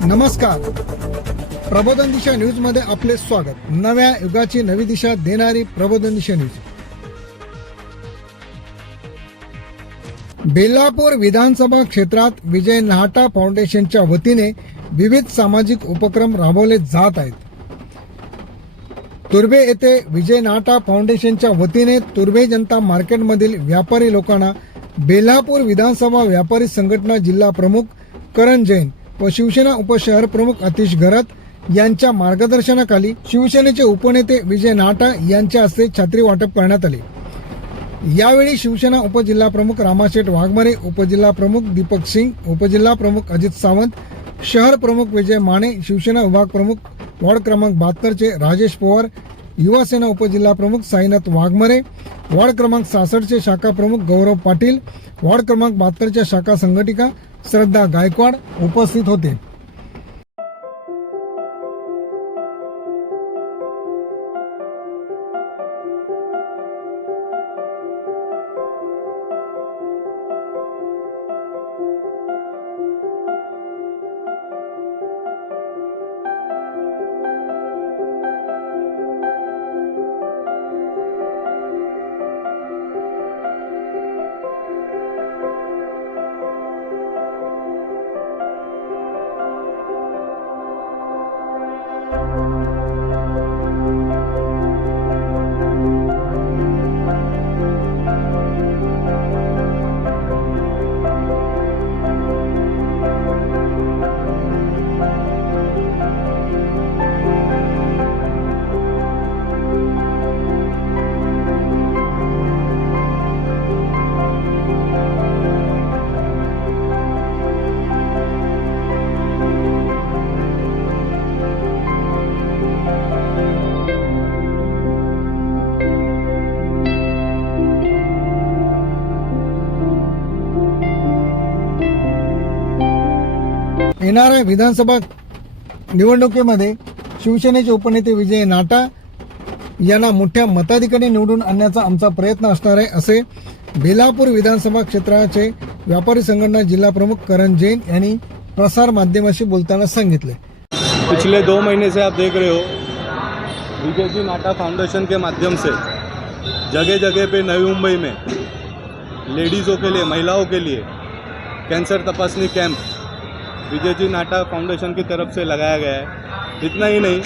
नमस्कार. प्रबोधन दिशा न्यूजमध्ये आपले स्वागत. नव्या युगाची नवी दिशा देणारी प्रबोधन दिशा न्यूज. बेलापूर विधानसभा क्षेत्रात विजय नाहटा फाउंडेशनच्या वतीने विविध सामाजिक उपक्रम राबवले जात आहेत. तुर्भे येथे विजय नाटा फाउंडेशनच्या वतीने तुर्भे जनता मार्केटमधील व्यापारी लोकांना बेलापूर विधानसभा व्यापारी संघटना जिल्हा प्रमुख करण जैन व शिवसेना उपशहर प्रमुख अतिश घरत यांच्या मार्गदर्शनाखाली शिवसेनेचे उपनेते विजय नाटा यांच्या हस्ते छत्री वाटप करण्यात आले. यावेळी शिवसेना उपजिल्हा प्रमुख रामाशेठ वाघमारे उपजिल्हा प्रमुख दीपक सिंग उपजिल्हा प्रमुख अजित सावंत शहर प्रमुख विजय माने शिवसेना विभाग प्रमुख वॉर्ड क्रमांक बहात्तरचे राजेश पवार युवासेना उपजिल्हा प्रमुख साईनाथ वाघमरे वॉर्ड क्रमांक सहासष्टचे शाखा प्रमुख गौरव पाटील वॉर्ड क्रमांक बहात्तरच्या शाखा संघटिका श्रद्धा गायकवाड उपस्थित होते. येणाऱ्या विधानसभा निवडणुकीमध्ये शिवसेनेचे उपनेते विजय नाटा यांना मोठ्या मताधिकाने निवडून आणण्याचा आमचा प्रयत्न असणार आहे असे बेलापूर विधानसभा क्षेत्राचे व्यापारी संघटना जिल्हा प्रमुख करण जैन यांनी प्रसार माध्यमाशी बोलताना सांगितले. पिछले दो महीने से आप देख रहे हो बीजेपी नाटा फाउंडेशन के माध्यम से जगह जगह पे नई मुंबई में लेडीज़ों के लिए महिलाओं के लिए कैंसर तपासनी कैंप विजय जी नाटा फाउंडेशन की तरफ़ से लगाया गया है। इतना ही नहीं,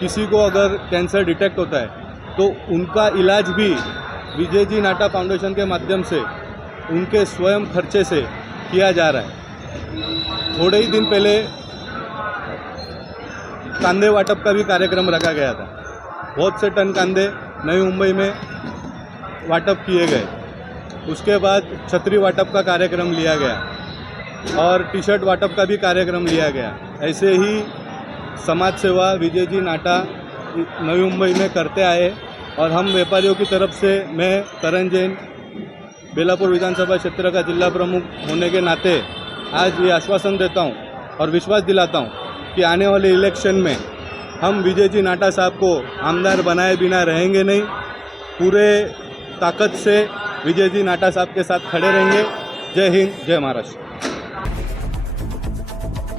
किसी को अगर कैंसर डिटेक्ट होता है तो उनका इलाज भी विजय जी नाटा फाउंडेशन के माध्यम से, उनके स्वयं खर्चे से किया जा रहा है। थोड़े ही दिन पहले कांदे वाटप का भी कार्यक्रम रखा गया था। बहुत से टन कांदे नई मुंबई में वाटप किए गए। उसके बाद छतरी वाटप का कार्यक्रम लिया गया। और टी शर्ट वाटप का भी कार्यक्रम लिया गया। ऐसे ही समाज सेवा विजय जी नाटा नवी मुंबई में करते आए और हम व्यापारियों की तरफ़ से, मैं, करण जैन, बेलापुर विधानसभा क्षेत्र का जिला प्रमुख होने के नाते आज ये आश्वासन देता हूँ और विश्वास दिलाता हूँ कि आने वाले इलेक्शन में हम विजय जी नाटा साहब को आमदार बनाए बिना रहेंगे नहीं। पूरे ताकत से विजय जी नाटा साहब के साथ खड़े रहेंगे। जय हिंद, जय महाराष्ट्र।